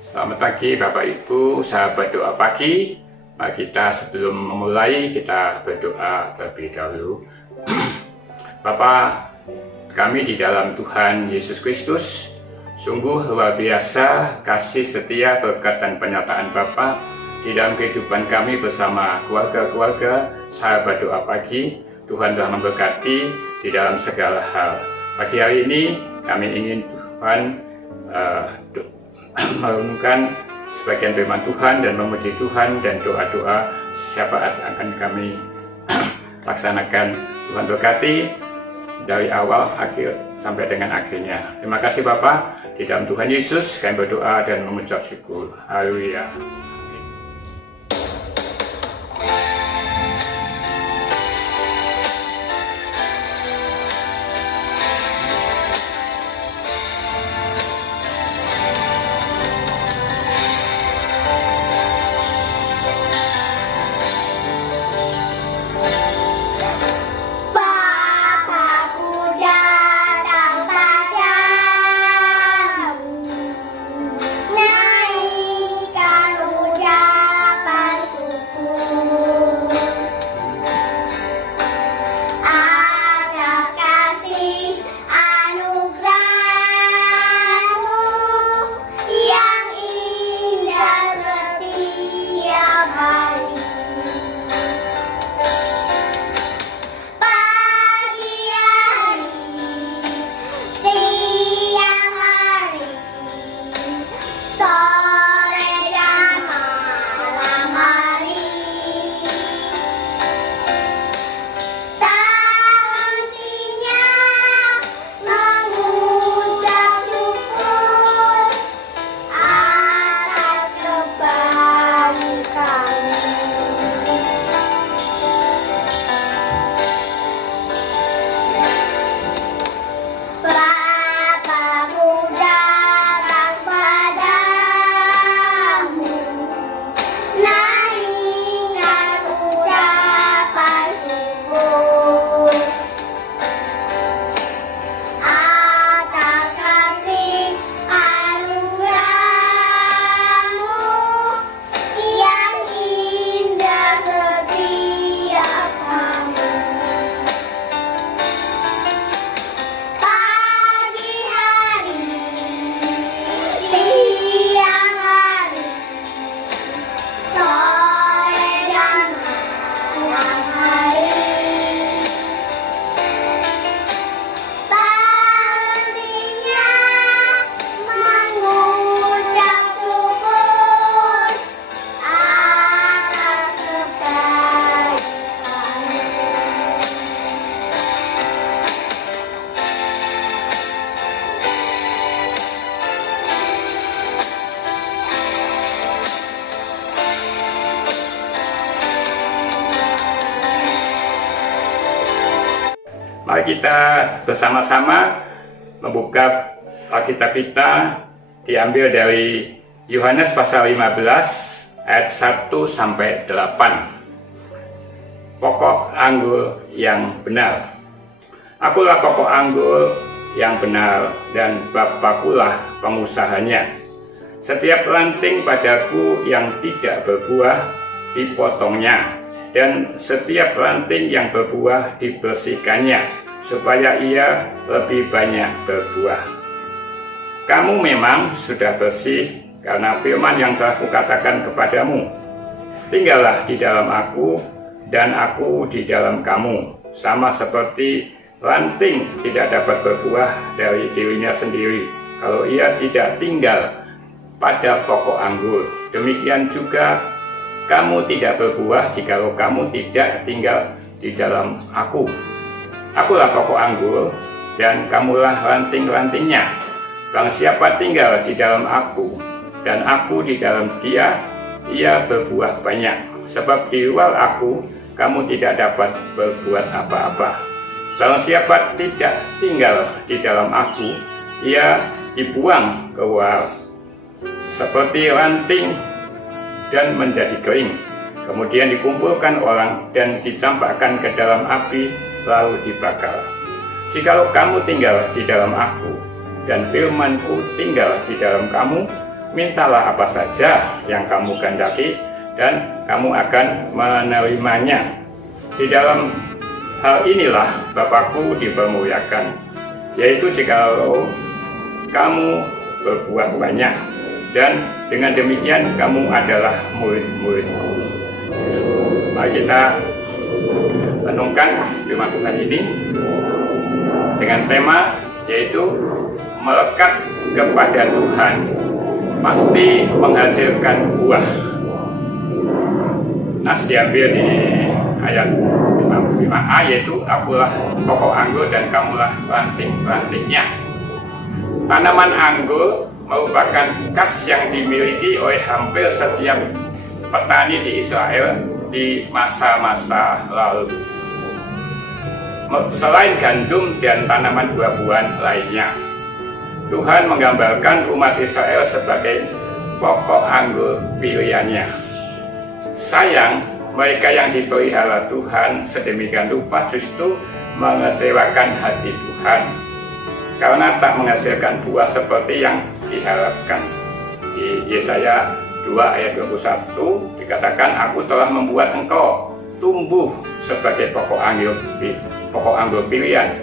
Selamat pagi Bapak Ibu, sahabat doa pagi. Mari kita sebelum memulai kita berdoa terlebih dahulu. Bapa kami di dalam Tuhan Yesus Kristus, sungguh luar biasa kasih setia, berkat dan penyertaan Bapa di dalam kehidupan kami bersama keluarga-keluarga sahabat doa pagi. Tuhan telah memberkati di dalam segala hal. Pagi hari ini kami ingin Tuhan merenungkan sebagian firman Tuhan dan memuji Tuhan, dan doa-doa syafaat akan kami laksanakan. Tuhan berkati dari awal akhir sampai dengan akhirnya. Terima kasih Bapak, di dalam Tuhan Yesus kami berdoa dan mengucap syukur. Haleluya. Mari kita bersama-sama membuka Alkitab kita, diambil dari Yohanes pasal 15 ayat 1 sampai 8. Pokok anggur yang benar. Akulah pokok anggur yang benar, dan Bapa-Kulah pengusahanya. Setiap ranting padaku yang tidak berbuah dipotongnya, dan setiap ranting yang berbuah dibersihkannya, supaya ia lebih banyak berbuah. Kamu memang sudah bersih karena firman yang telah kukatakan kepadamu. Tinggallah di dalam aku, dan aku di dalam kamu. Sama seperti ranting tidak dapat berbuah dari dirinya sendiri kalau ia tidak tinggal pada pokok anggur, demikian juga kamu tidak berbuah jikalau kamu tidak tinggal di dalam aku. Akulah pokok anggur, dan kamulah ranting-rantingnya. Barang siapa tinggal di dalam aku, dan aku di dalam dia, ia berbuah banyak. Sebab di luar aku, kamu tidak dapat berbuat apa-apa. Barang siapa tidak tinggal di dalam aku, ia dibuang keluar seperti ranting dan menjadi kering, kemudian dikumpulkan orang dan dicampakkan ke dalam api, lalu dibakar. Jikalau kamu tinggal di dalam aku, dan firman-Ku tinggal di dalam kamu, mintalah apa saja yang kamu kehendaki dan kamu akan menerimanya. Di dalam hal inilah Bapakku dipermuliakan, yaitu jikalau kamu berbuah banyak, dan dengan demikian kamu adalah murid-muridku. Mari kita renungkan firman Tuhan ini dengan tema yaitu melekat kepada Tuhan pasti menghasilkan buah. Nas diambil di ayat 55a, yaitu akulah pokok anggur dan kamulah ranting-rantingnya. Tanaman anggur merupakan kas yang dimiliki oleh hampir setiap petani di Israel di masa-masa lalu. Selain gandum dan tanaman buah-buahan lainnya, Tuhan menggambarkan umat Israel sebagai pokok anggur pilihannya. Sayang, mereka yang dipelihara Tuhan sedemikian rupa justru mengecewakan hati Tuhan karena tak menghasilkan buah seperti yang diharapkan. Di Yesaya 2 ayat 21 dikatakan, aku telah membuat engkau tumbuh sebagai pokok anggur pilihan,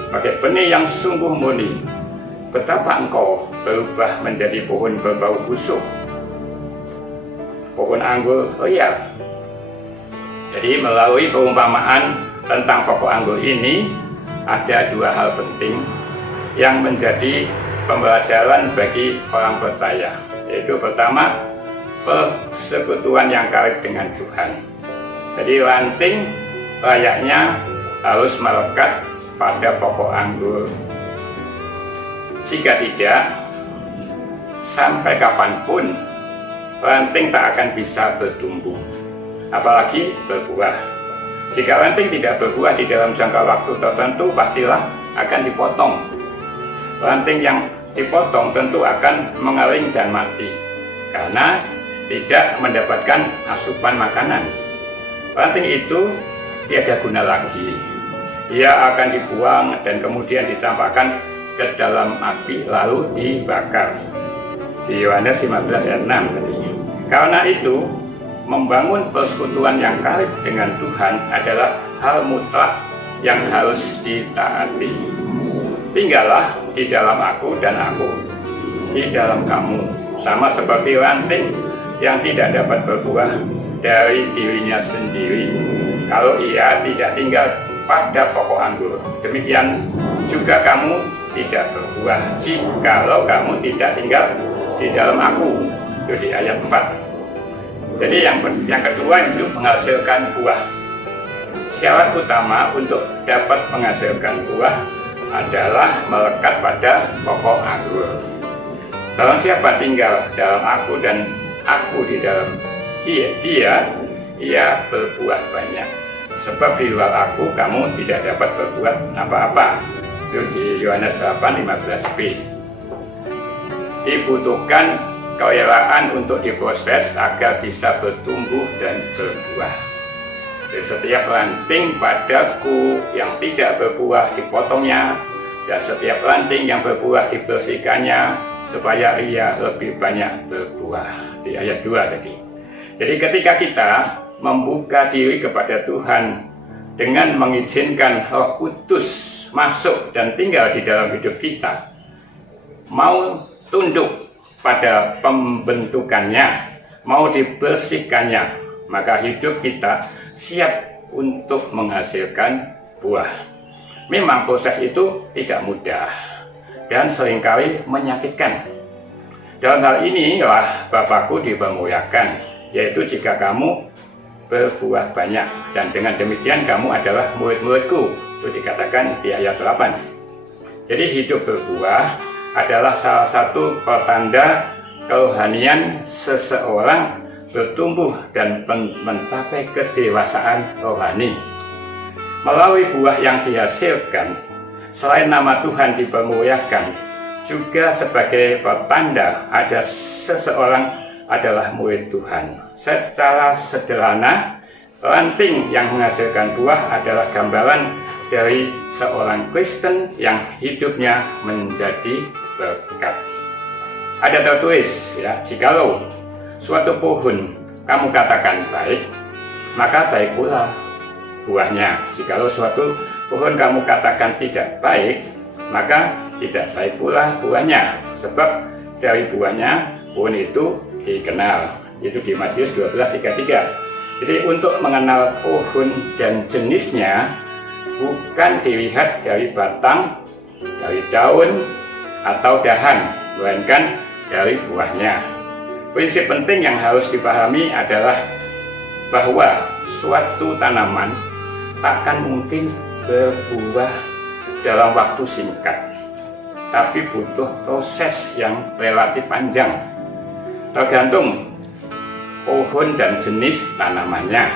sebagai benih yang sungguh murni. Betapa engkau berubah menjadi pohon berbau busuk, pohon anggur liar. Jadi melalui perumpamaan tentang pokok anggur ini ada dua hal penting yang menjadi pembelajaran bagi orang percaya, yaitu pertama, persekutuan yang karib dengan Tuhan. Jadi ranting layaknya harus melekat pada pokok anggur. Jika tidak, sampai kapanpun ranting tak akan bisa bertumbuh, apalagi berbuah. Jika ranting tidak berbuah di dalam jangka waktu tertentu, pastilah akan dipotong. Ranting yang dipotong tentu akan mengering dan mati karena tidak mendapatkan asupan makanan. Ranting itu tiada guna lagi. Ia akan dibuang dan kemudian dicampakkan ke dalam api lalu dibakar. Di Yohanes 15 ayat 6 tadi. Karena itu, membangun persekutuan yang karib dengan Tuhan adalah hal mutlak yang harus ditaati. Tinggallah di dalam aku dan aku di dalam kamu, sama seperti ranting yang tidak dapat berbuah dari dirinya sendiri kalau ia tidak tinggal pada pokok anggur. Demikian juga kamu tidak berbuah jikalau kamu tidak tinggal di dalam aku. Itu di ayat 4. Jadi yang kedua itu menghasilkan buah. Syarat utama untuk dapat menghasilkan buah adalah melekat pada pokok anggur. Kalau siapa tinggal dalam aku dan aku di dalam ia berbuah banyak. Sebab di luar aku kamu tidak dapat berbuat apa-apa. Itu di Yohanes 8:15b. Dibutuhkan kerelaan untuk diproses agar bisa bertumbuh dan berbuah. Jadi setiap ranting padaku yang tidak berbuah dipotongnya, dan setiap ranting yang berbuah dibersihkannya supaya ia lebih banyak berbuah. Di ayat 2 tadi. Jadi ketika kita membuka diri kepada Tuhan dengan mengizinkan Roh Kudus masuk dan tinggal di dalam hidup kita, mau tunduk pada pembentukannya, mau dibersihkannya, maka hidup kita siap untuk menghasilkan buah. Memang proses itu tidak mudah dan seringkali menyakitkan. Dalam hal inilah Bapakku dipermuliakan, yaitu jika kamu berbuah banyak, dan dengan demikian kamu adalah murid-muridku. Itu dikatakan di ayat 8. Jadi hidup berbuah adalah salah satu pertanda kerohanian seseorang bertumbuh dan mencapai kedewasaan rohani. Melalui buah yang dihasilkan, selain nama Tuhan dipermuliakan, juga sebagai pertanda ada seseorang adalah murid Tuhan. Secara sederhana, ranting yang menghasilkan buah adalah gambaran dari seorang Kristen yang hidupnya menjadi berkat. ada tertulis ya, jikalau suatu pohon kamu katakan baik, maka baik pula buahnya. Jikalau suatu pohon kamu katakan tidak baik, maka tidak baik pula buahnya. Sebab dari buahnya pohon itu dikenal. Itu di Matius 12:33. Jadi untuk mengenal pohon dan jenisnya bukan dilihat dari batang, dari daun atau dahan, melainkan dari buahnya. Prinsip penting yang harus dipahami adalah bahwa suatu tanaman takkan mungkin berbuah dalam waktu singkat, tapi butuh proses yang relatif panjang, tergantung pohon dan jenis tanamannya.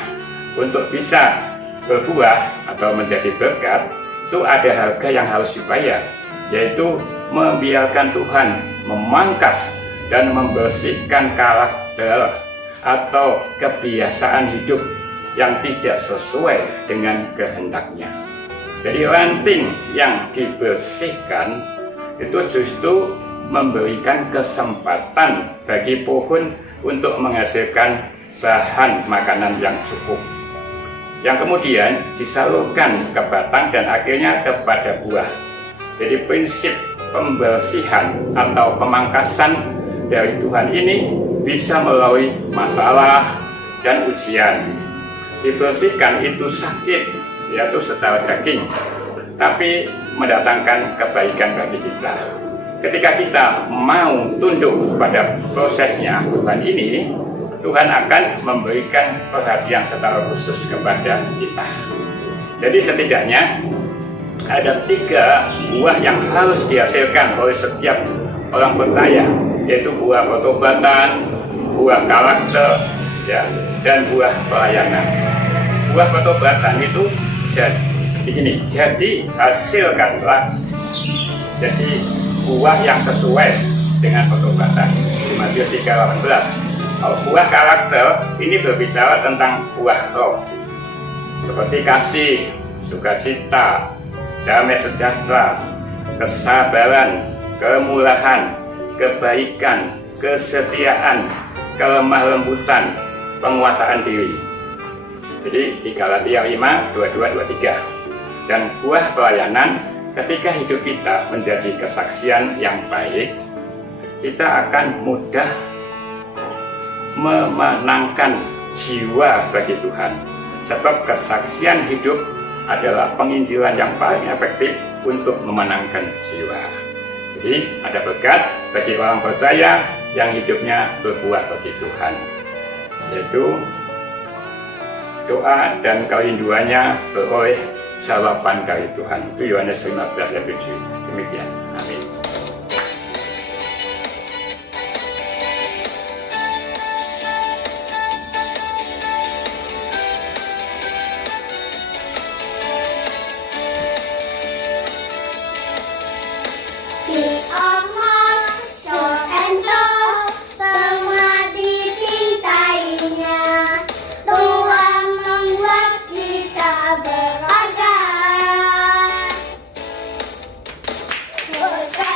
Untuk bisa berbuah atau menjadi berkat, itu ada harga yang harus dibayar, yaitu membiarkan Tuhan memangkas dan membersihkan karakter atau kebiasaan hidup yang tidak sesuai dengan kehendaknya. Jadi ranting yang dibersihkan itu justru memberikan kesempatan bagi pohon untuk menghasilkan bahan makanan yang cukup, yang kemudian disalurkan ke batang dan akhirnya kepada buah. Jadi prinsip pembersihan atau pemangkasan dari Tuhan ini bisa melalui masalah dan ujian. Dibersihkan itu sakit, yaitu secara daging, tapi mendatangkan kebaikan bagi kita. Ketika kita mau tunduk pada prosesnya Tuhan ini, Tuhan akan memberikan perhatian secara khusus kepada kita. Jadi setidaknya ada 3 buah yang harus dihasilkan oleh setiap orang percaya, yaitu buah pertobatan, buah karakter, ya, dan buah pelayanan. Buah pertobatan itu jadi hasilkanlah jadi buah yang sesuai dengan pertobatan di Matius 3:18. Buah karakter ini berbicara tentang buah roh, seperti kasih, sukacita, damai sejahtera, kesabaran, kemurahan, kebaikan, kesetiaan, kelemah lembutan, penguasaan diri. Jadi di Galatia 5:22-23. Dan buah pelayanan, ketika hidup kita menjadi kesaksian yang baik, kita akan mudah memenangkan jiwa bagi Tuhan. Sebab kesaksian hidup adalah penginjilan yang paling efektif untuk memenangkan jiwa. Jadi ada berkat bagi orang percaya yang hidupnya berbuah bagi Tuhan, yaitu doa dan kerinduannya beroleh jawaban dari Tuhan. Itu Yohanes 15:7. Demikian. Amin. Berkat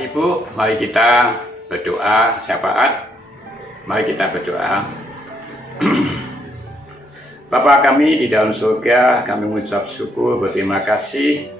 Bapak Ibu, mari kita berdoa syafaat. Mari kita berdoa. Bapa kami di dalam surga, kami mengucap syukur, berterima kasih.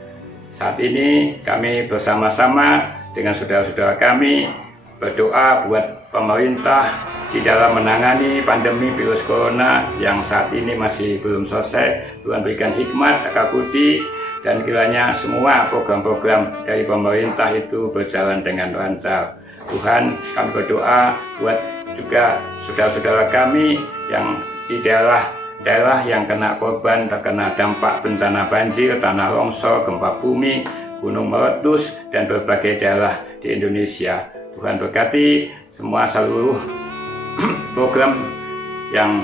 Saat ini kami bersama-sama dengan saudara-saudara kami berdoa buat pemerintah di dalam menangani pandemi virus corona yang saat ini masih belum selesai. Tuhan berikan hikmat, akal budi, dan kiranya semua program-program dari pemerintah itu berjalan dengan lancar. Tuhan, kami berdoa buat juga saudara-saudara kami yang di daerah yang kena korban terkena dampak bencana banjir, tanah longsor, gempa bumi, gunung meletus, dan berbagai daerah di Indonesia. Tuhan berkati semua seluruh program yang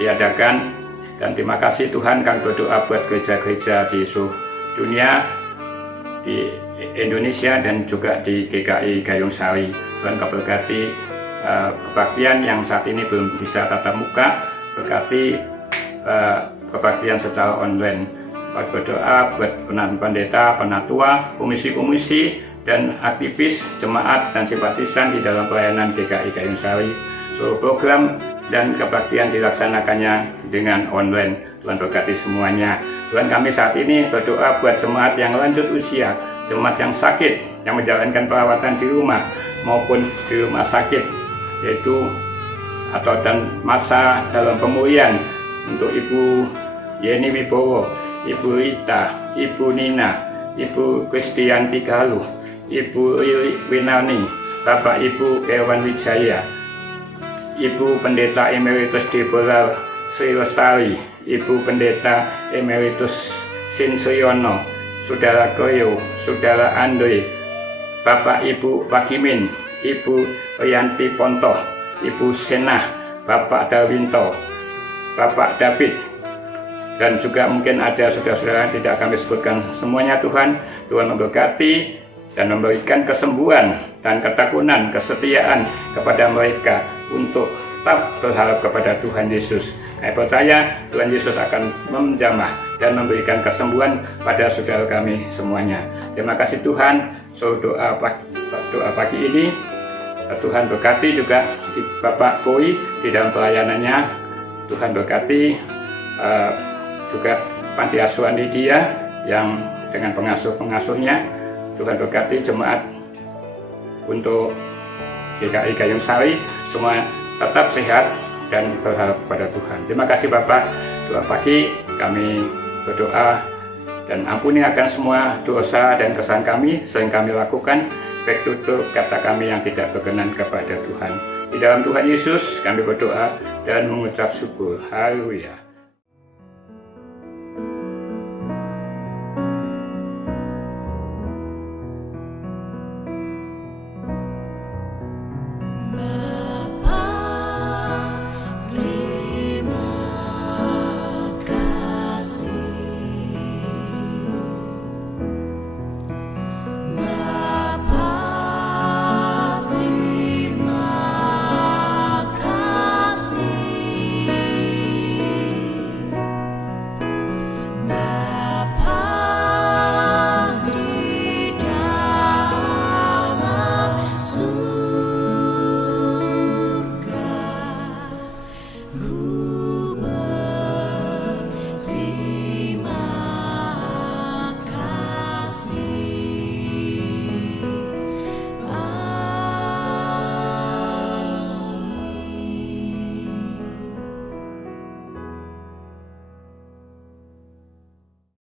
diadakan, dan terima kasih Tuhan. Kami berdoa buat gereja-gereja di seluruh dunia, di Indonesia dan juga di GKI Gayung Sari. Tuhan berkati kebaktian yang saat ini belum bisa tatap muka, berkati kebaktian secara online. Berdoa buat pendeta, penatua, komisi-komisi, dan aktivis, jemaat, dan simpatisan di dalam pelayanan GKI Gayung Sari. Seluruh program dan kebaktian dilaksanakannya dengan online. Tuhan berkati semuanya. Tuhan, kami saat ini berdoa buat jemaat yang lanjut usia, jemaat yang sakit, yang menjalankan perawatan di rumah maupun di rumah sakit, yaitu atau dan masa dalam pemulihan, untuk Ibu Yeni Wibowo, Ibu Rita, Ibu Nina, Ibu Kristianti Galuh, Ibu Winani, Bapak Ibu Irwan Wijaya, Ibu Pendeta Emeritus Deborah Sri Lestari, Ibu Pendeta Emeritus Sin Suyono, Saudara Koyo, Saudara Andre, Bapak Ibu Pakimin, Ibu Rianti Pontoh, Ibu Senah, Bapak Darwinto, Bapak David, dan juga mungkin ada saudara-saudara yang tidak kami sebutkan semuanya. Tuhan memberkati dan memberikan kesembuhan dan ketekunan, kesetiaan kepada mereka untuk tetap berharap kepada Tuhan Yesus. Saya percaya Tuhan Yesus akan menjamah dan memberikan kesembuhan pada saudara kami semuanya. Terima kasih Tuhan. Doa pagi ini Tuhan berkati juga Bapak Koi di dalam pelayanannya. Tuhan berkati juga Panti Asuhan Lydia yang dengan pengasuh-pengasuhnya. Tuhan berkati jemaat untuk GKI Gayung Sari, semua tetap sehat dan berharap kepada Tuhan. Terima kasih Bapak. Doa pagi kami berdoa, dan ampuni akan semua dosa dan kesalahan kami sering kami lakukan, baik tutur kata kami yang tidak berkenan kepada Tuhan. Di dalam Tuhan Yesus kami berdoa dan mengucap syukur. Haleluya.